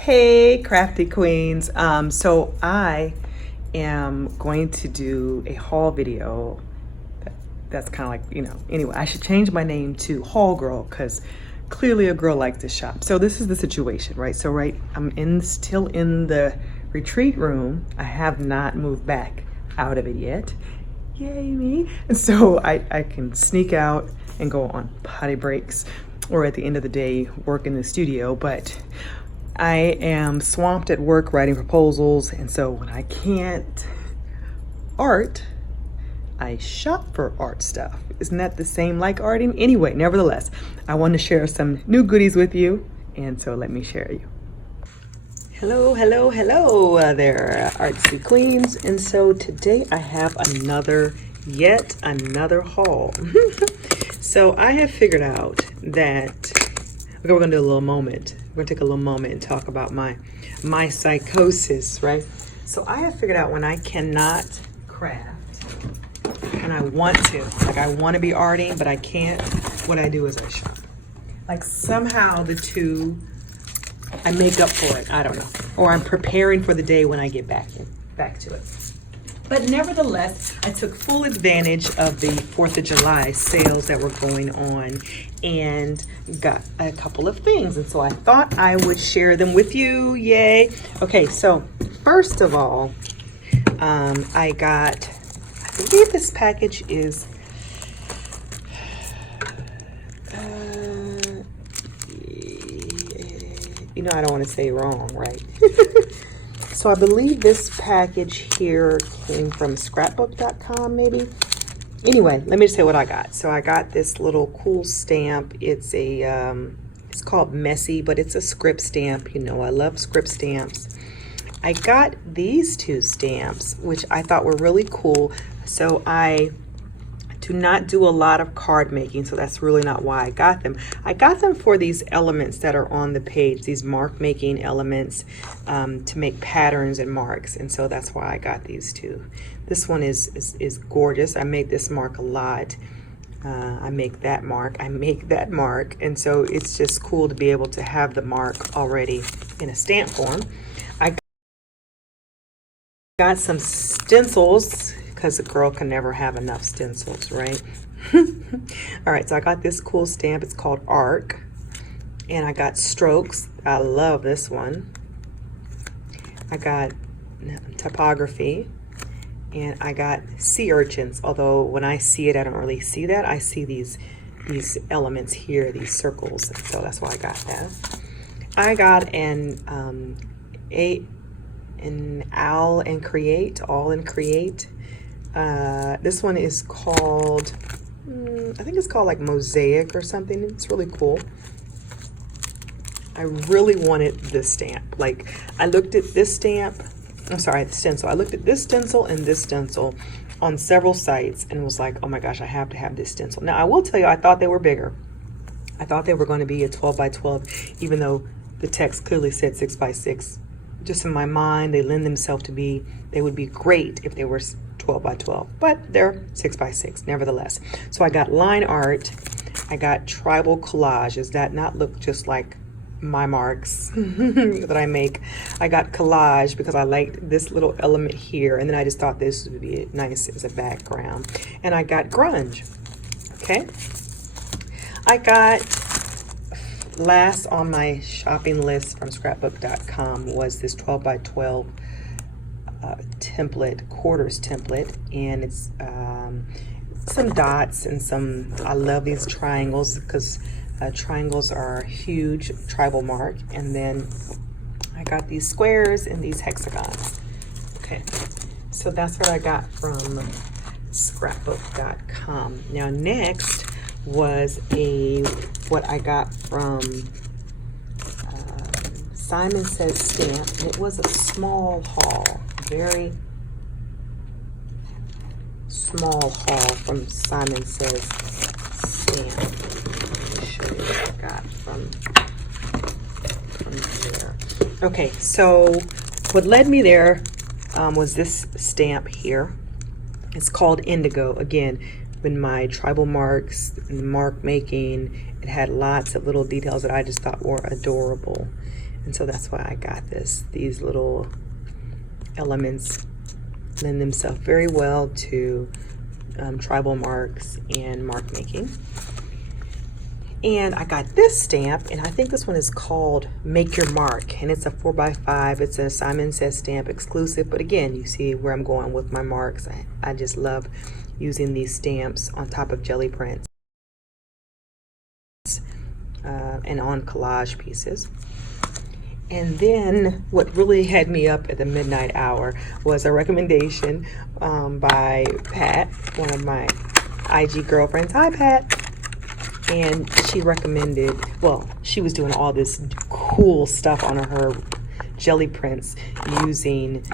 Hey, crafty queens. So I am going to do a haul video. That's kind of like, anyway, I should change my name to Haul Girl because clearly a girl likes to shop. So this is the situation, right? So I'm still in the retreat room. I have not moved back out of it yet. Yay me. And so I can sneak out and go on potty breaks or at the end of the day work in the studio, but I am swamped at work writing proposals, and so when I can't art, I shop for art stuff. Isn't that the same like arting? Anyway, nevertheless, I want to share some new goodies with you, and so let me share you. Hello there, artsy queens. And so today I have yet another haul. So I have figured out that, okay, we're gonna do a little moment. We're gonna take a little moment and talk about my psychosis, right? So I have figured out when I cannot craft and I want to, like I want to be arting, but I can't, what I do is I shop. Like somehow the two, I make up for it, I don't know. Or I'm preparing for the day when I get back to it. But nevertheless, I took full advantage of the 4th of July sales that were going on and got a couple of things. And so I thought I would share them with you. Yay. Okay, so first of all, I believe this package is, I don't want to say wrong, right? So I believe this package here came from scrapbook.com maybe. Anyway, let me just say what I got. So I got this little cool stamp. It's it's called Messy, but it's a script stamp. I love script stamps. I got these two stamps, which I thought were really cool. So I do not do a lot of card making, so that's really not why I got them. I got them for these elements that are on the page, these mark making elements to make patterns and marks, and so that's why I got these two. This one is gorgeous. I make this mark a lot. I make that mark, and so it's just cool to be able to have the mark already in a stamp form. I got some stencils, because a girl can never have enough stencils, right? All right, so I got this cool stamp. It's called Arc. And I got Strokes. I love this one. I got Typography. And I got Sea Urchins. Although when I see it, I don't really see that. I see these elements here, these circles. And so that's why I got that. I got an All in Create. This one is called, I think it's called like Mosaic or something. It's really cool. I really wanted this stamp. Like I looked at this stamp, the stencil. I looked at this stencil and this stencil on several sites and was like, oh my gosh, I have to have this stencil. Now I will tell you, I thought they were bigger. I thought they were going to be a 12 by 12, even though the text clearly said 6 by 6. Just in my mind, they lend themselves to they would be great if they were 12 by 12, but they're 6 by 6 nevertheless. So I got line art, I got tribal collage. Does that not look just like my marks that I make? I got collage because I liked this little element here, and then I just thought this would be nice as a background. And I got grunge. Okay, I got, last on my shopping list from scrapbook.com was this 12 by 12 template, quarters template, and it's some dots and some, I love these triangles because triangles are a huge tribal mark. And then I got these squares and these hexagons. Okay, so that's what I got from scrapbook.com. Now next was what I got from Simon Says Stamp, and it was a small haul, very small haul from Simon Says Stamp. Let me show you what I got from there. Okay, so what led me there was this stamp here. It's called Indigo. Again, in my tribal marks and mark making, it had lots of little details that I just thought were adorable. And so that's why I got this. These little elements lend themselves very well to tribal marks and mark making. And I got this stamp, and I think this one is called Make Your Mark, and it's a 4x5. It's a Simon Says stamp exclusive, but again, you see where I'm going with my marks. I just love using these stamps on top of jelly prints and on collage pieces. And then what really had me up at the midnight hour was a recommendation by Pat, one of my IG girlfriends. Hi, Pat. And she recommended, well, she was doing all this cool stuff on her jelly prints using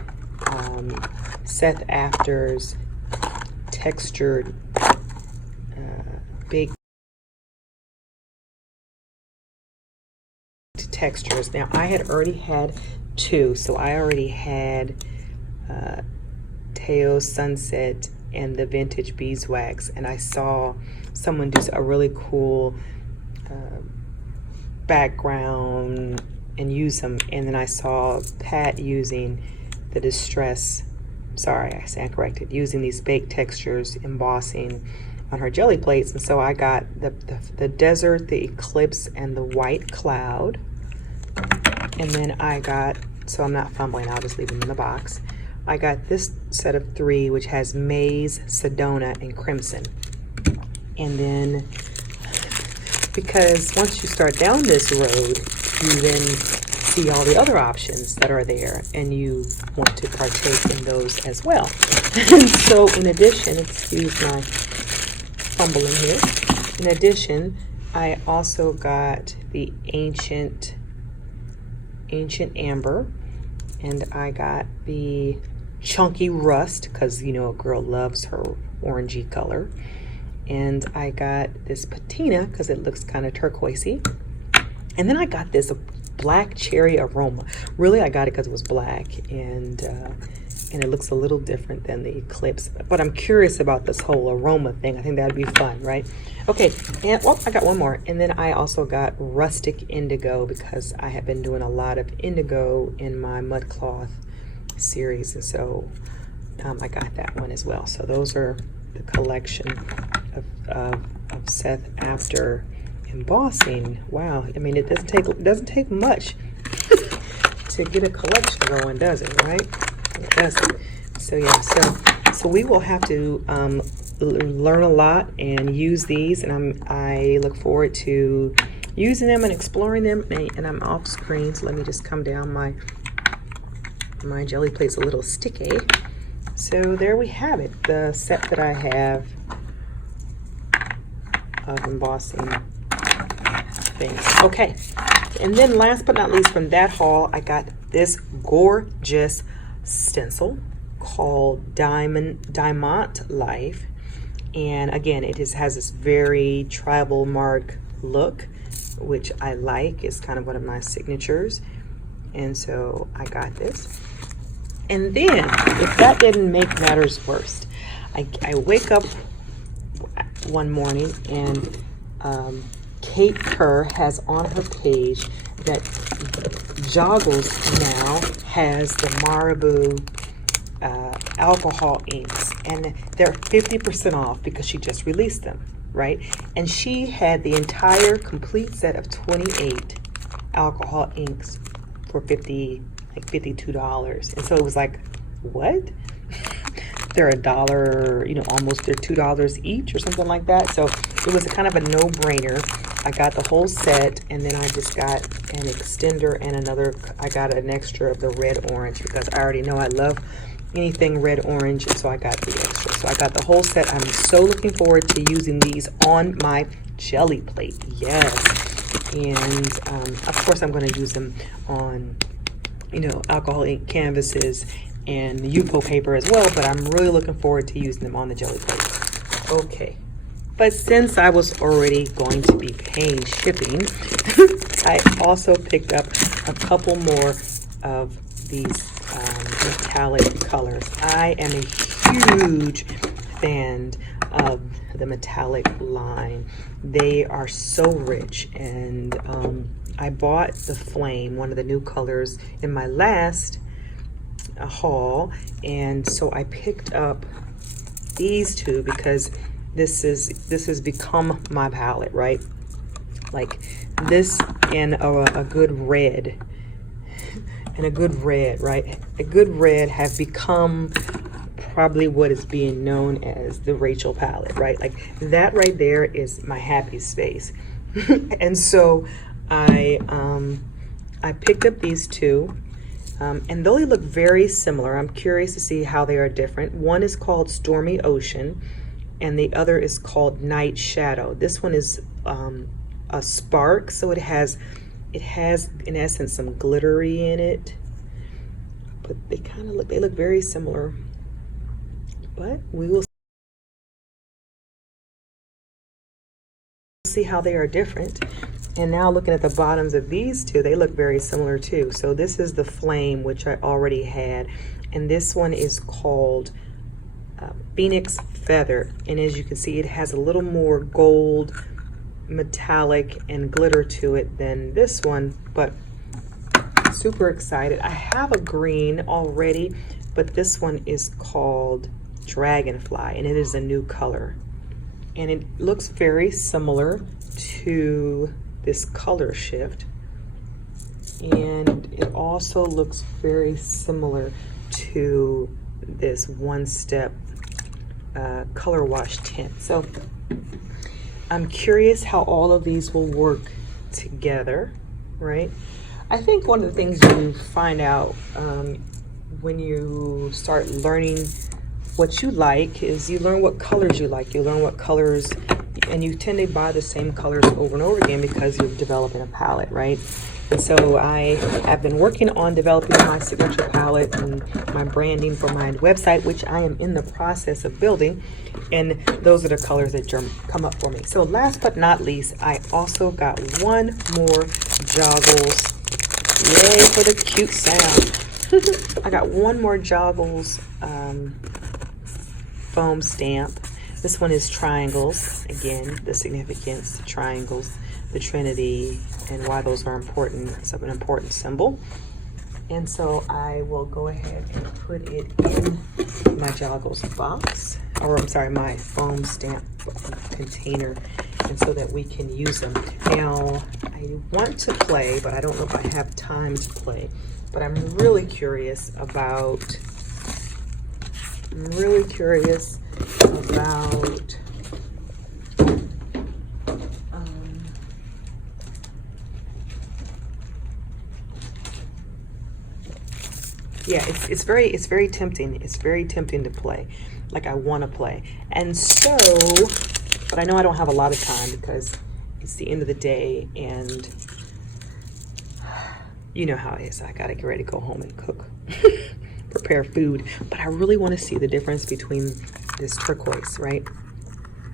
Seth After's textured big textures. Now, I had already had two, so I already had Teo Sunset and the vintage beeswax, and I saw someone do a really cool background and use them, and then I saw Pat using the distress, sorry, I stand corrected, using these baked textures, embossing on her jelly plates. And so I got the desert, the eclipse, and the white cloud. And then I got, so I'm not fumbling, I'll just leave them in the box. I got this set of three, which has maize, sedona, and crimson. And then, because once you start down this road, you then see all the other options that are there, and you want to partake in those as well. And so in addition, excuse my fumbling here, in addition, I also got the ancient amber, and I got the chunky rust, because you know a girl loves her orangey color. And I got this patina because it looks kind of turquoisey. And then I got this black cherry aroma. Really, I got it because it was black, and it looks a little different than the eclipse. But I'm curious about this whole aroma thing. I think that'd be fun, right? Okay, and well, I got one more. And then I also got rustic indigo, because I have been doing a lot of indigo in my mud cloth series, and so I got that one as well. So those are the collection of Seth After embossing. Wow, I mean, it doesn't take much to get a collection going, does it? Right? It doesn't. So yeah, so we will have to learn a lot and use these, and I look forward to using them and exploring them. And I'm off screen, so let me just come down. My jelly plate's a little sticky. So there we have it, the set that I have of embossing things. Okay, and then last but not least from that haul, I got this gorgeous stencil called Diamond Life. And again, it has this very tribal mark look, which I like. It's kind of one of my signatures. And so I got this. And then, if that didn't make matters worse, I wake up one morning and Kate Kerr has on her page that Joggles now has the Marabou alcohol inks, and they're 50% off because she just released them, right? And she had the entire complete set of 28 alcohol inks for $52. And so it was like, what? They're $1, you know, almost they're $2 each or something like that. So it was a kind of a no-brainer. I got the whole set, and then I just got an extender and I got an extra of the red orange, because I already know I love anything red orange, and so I got the extra. So I got the whole set. I'm so looking forward to using these on my jelly plate. Yes. And of course I'm going to use them on, you know, alcohol ink canvases and Yupo paper as well, but I'm really looking forward to using them on the jelly plate. Okay, but since I was already going to be paying shipping, I also picked up a couple more of these metallic colors. I am a huge fan of the metallic line. They are so rich, and I bought the Flame, one of the new colors, in my last haul, and so I picked up these two because this has become my palette, right? Like this and a good red, and a good red, right? A good red have become probably what is being known as the Rachel palette, right? Like that right there is my happy space. And so I picked up these two, and though they look very similar, I'm curious to see how they are different. One is called Stormy Ocean, and the other is called Night Shadow. This one is a spark, so it has in essence some glittery in it, but they kind of look very similar. But we will see how they are different. And now looking at the bottoms of these two, they look very similar too. So this is the Flame, which I already had, and this one is called Phoenix Feather. And as you can see, it has a little more gold, metallic, and glitter to it than this one, but super excited. I have a green already, but this one is called Dragonfly, and it is a new color, and it looks very similar to this color shift, and it also looks very similar to this One Step color wash tint. So I'm curious how all of these will work together, right? I think one of the things you find out when you start learning what you like is you learn what colors you like. You learn what colors, and you tend to buy the same colors over and over again because you're developing a palette, right? And so I have been working on developing my signature palette and my branding for my website, which I am in the process of building. And those are the colors that come up for me. So last but not least, I also got one more Joggles. Yay for the cute sound. I got one more Joggles foam stamp. This one is triangles. Again, the significance, triangles, the Trinity, and why those are important. It's an important symbol. And so I will go ahead and put it in my Joggles box, or I'm sorry, my foam stamp container, and so that we can use them. Now, I want to play, but I don't know if I have time to play, but I'm really curious about yeah, it's very tempting. It's very tempting to play. Like I want to play. And so, but I know I don't have a lot of time because it's the end of the day, and you know how it is. I got to get ready to go home and cook, prepare food. But I really want to see the difference between this turquoise, right?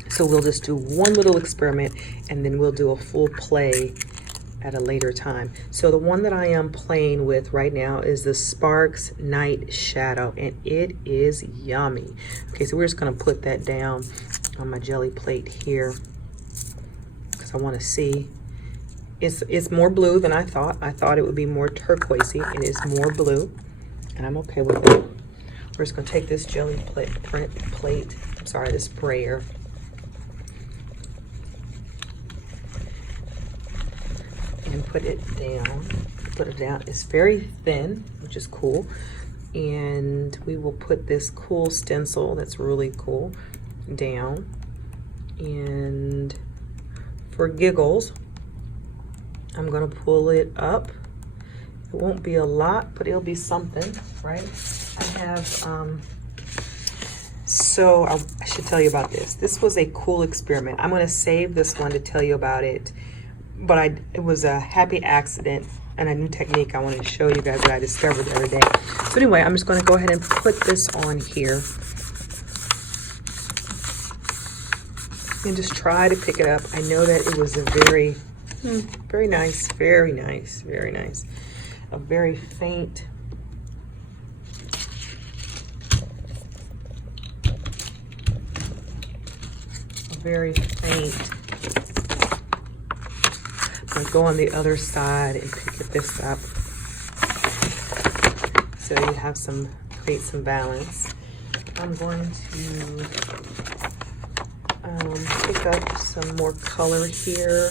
So we'll just do one little experiment, and then we'll do a full play at a later time. So the one that I am playing with right now is the Sparks Night Shadow, and it is yummy. Okay, so we're just gonna put that down on my jelly plate here because I want to see. It's more blue than I thought. I thought it would be more turquoisey. It is more blue, and I'm okay with it. We're just gonna take this jelly plate, I'm sorry, the sprayer, and put it down. It's very thin, which is cool. And we will put this cool stencil that's really cool down. And for giggles, I'm gonna pull it up. It won't be a lot, but it'll be something, right? I have, so I should tell you about this. This was a cool experiment. I'm gonna save this one to tell you about it. But it was a happy accident and a new technique I wanted to show you guys that I discovered the other day. So anyway, I'm just going to go ahead and put this on here and just try to pick it up. I know that it was a very nice, a very faint, I'll go on the other side and pick this up. So you have create some balance. I'm going to pick up some more color here.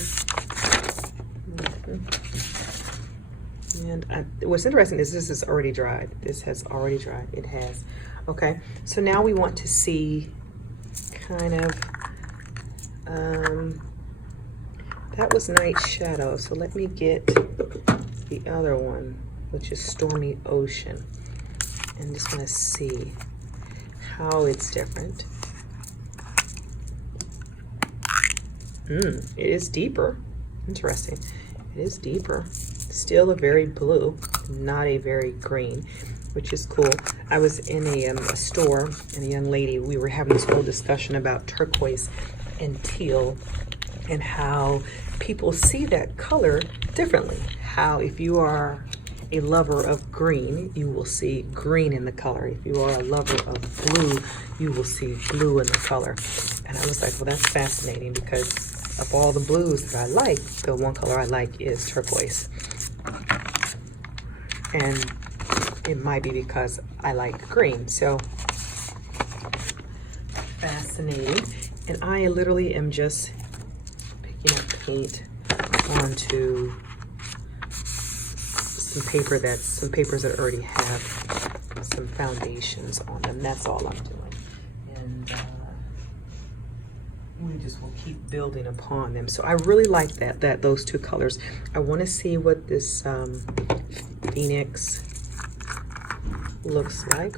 And what's interesting is this is already dried. This has already dried. It has. Okay, so now we want to see kind of, that was Night Shadow. So let me get the other one, which is Stormy Ocean. And just want to see how it's different. It is deeper. Interesting. It is deeper. Still a very blue, not a very green, which is cool. I was in a store, and a young lady, we were having this whole discussion about turquoise and teal and how people see that color differently. How if you are a lover of green, you will see green in the color. If you are a lover of blue, you will see blue in the color. And I was like, well, that's fascinating, because of all the blues that I like, the one color I like is turquoise. And it might be because I like green. So fascinating. And I literally am just picking up paint onto some papers that already have some foundations on them. That's all I'm doing. And we just will keep building upon them. So I really like those two colors. I want to see what this Phoenix looks like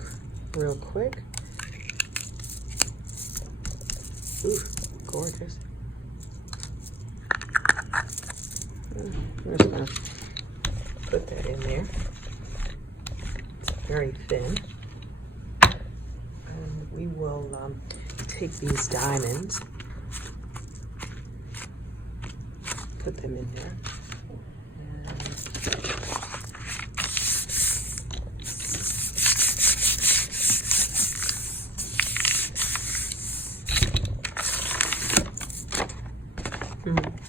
real quick. Ooh, gorgeous. I'm just gonna put that in there. It's very thin. And we will take these diamonds, put them in there.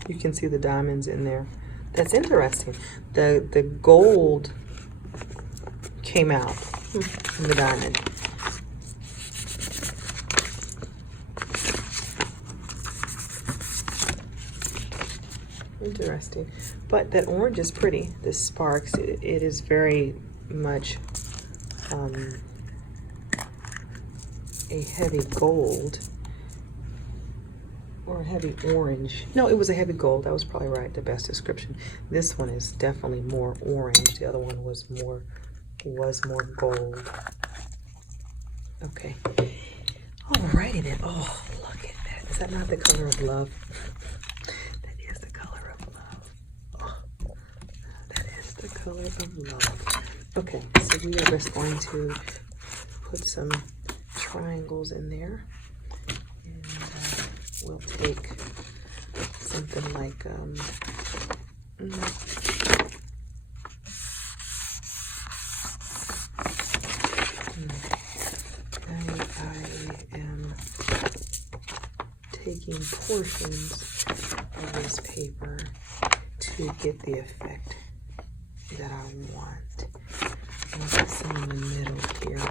You can see the diamonds in there. That's interesting. The gold came out from the diamond. Interesting. But that orange is pretty. This sparks. It is very much a heavy gold. Or a heavy orange. No, it was a heavy gold. That was probably right, the best description. This one is definitely more orange. The other one was more gold. Okay. Alrighty then. Oh, look at that. Is that not the color of love? That is the color of love. Oh, that is the color of love. Okay, so we are just going to put some triangles in there. We'll take something like, I am taking portions of this paper to get the effect that I want. I'll put some in the middle here.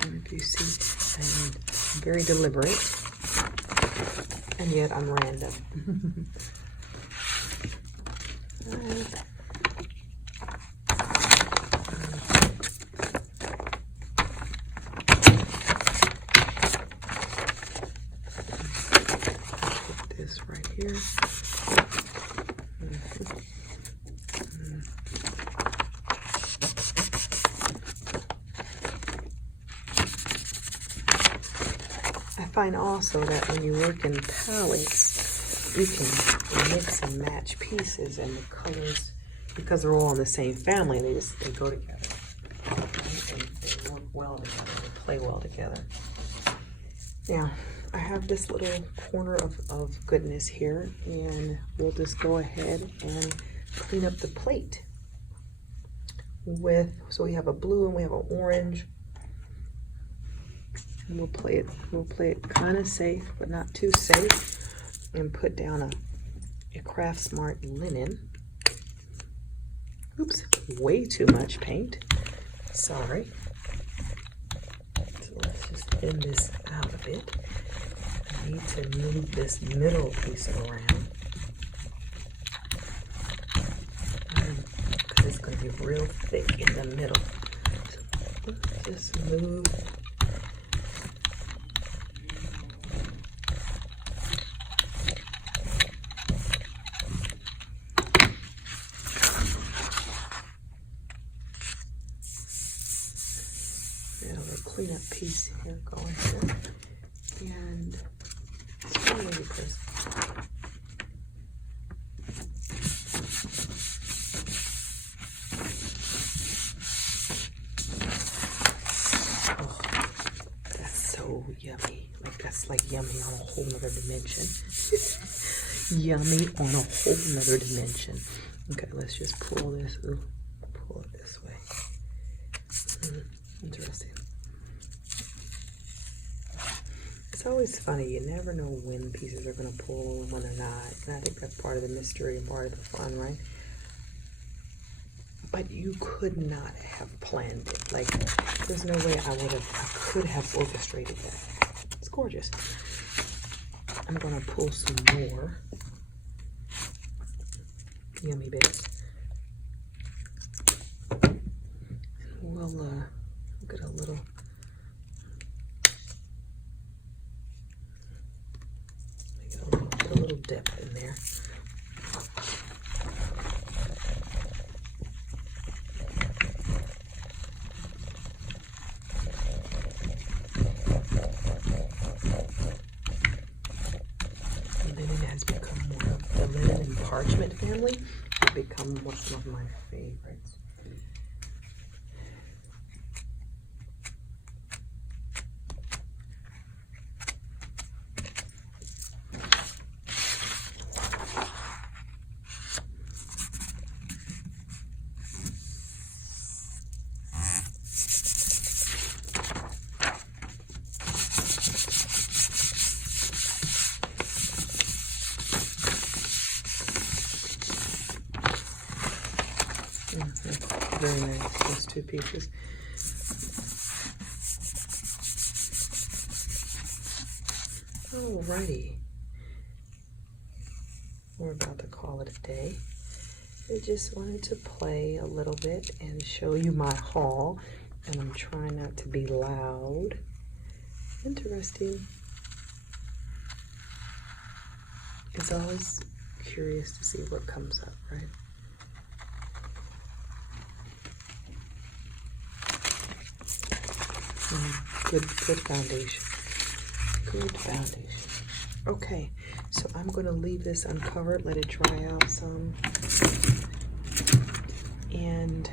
And if you see, I'm very deliberate, and yet I'm random. Put this right here. I find also that when you work in palettes, you can mix and match pieces and the colors, because they're all in the same family, they go together. Right? They work well together, they play well together. Now, I have this little corner of goodness here, and we'll just go ahead and clean up the plate so we have a blue and we have an orange. And we'll play it kind of safe, but not too safe, and put down a Craft Smart linen. Oops, way too much paint. Sorry. So let's just thin this out a bit. I need to move this middle piece around. Because it's going to be real thick in the middle. So let's just move. Cleanup piece here going here, and it's really crisp. Oh, that's so yummy. Like that's like yummy on a whole nother dimension. Yummy on a whole nother dimension. Okay, let's just pull this. Ooh, pull it this way. Interesting. It's always funny, you never know when pieces are going to pull and when they're not. And I think that's part of the mystery and part of the fun, right? But you could not have planned it. Like, there's no way I could have orchestrated that. It's gorgeous. I'm going to pull some more yummy bits. And we'll get a little... little dip in there. And then it has become more of the linen and parchment family. It's become one of my favorites. Very nice, those two pieces. Alrighty. We're about to call it a day. I just wanted to play a little bit and show you my haul. And I'm trying not to be loud. Interesting. It's always curious to see what comes up, right? Good foundation. Good foundation. Okay, so I'm going to leave this uncovered, let it dry out some. And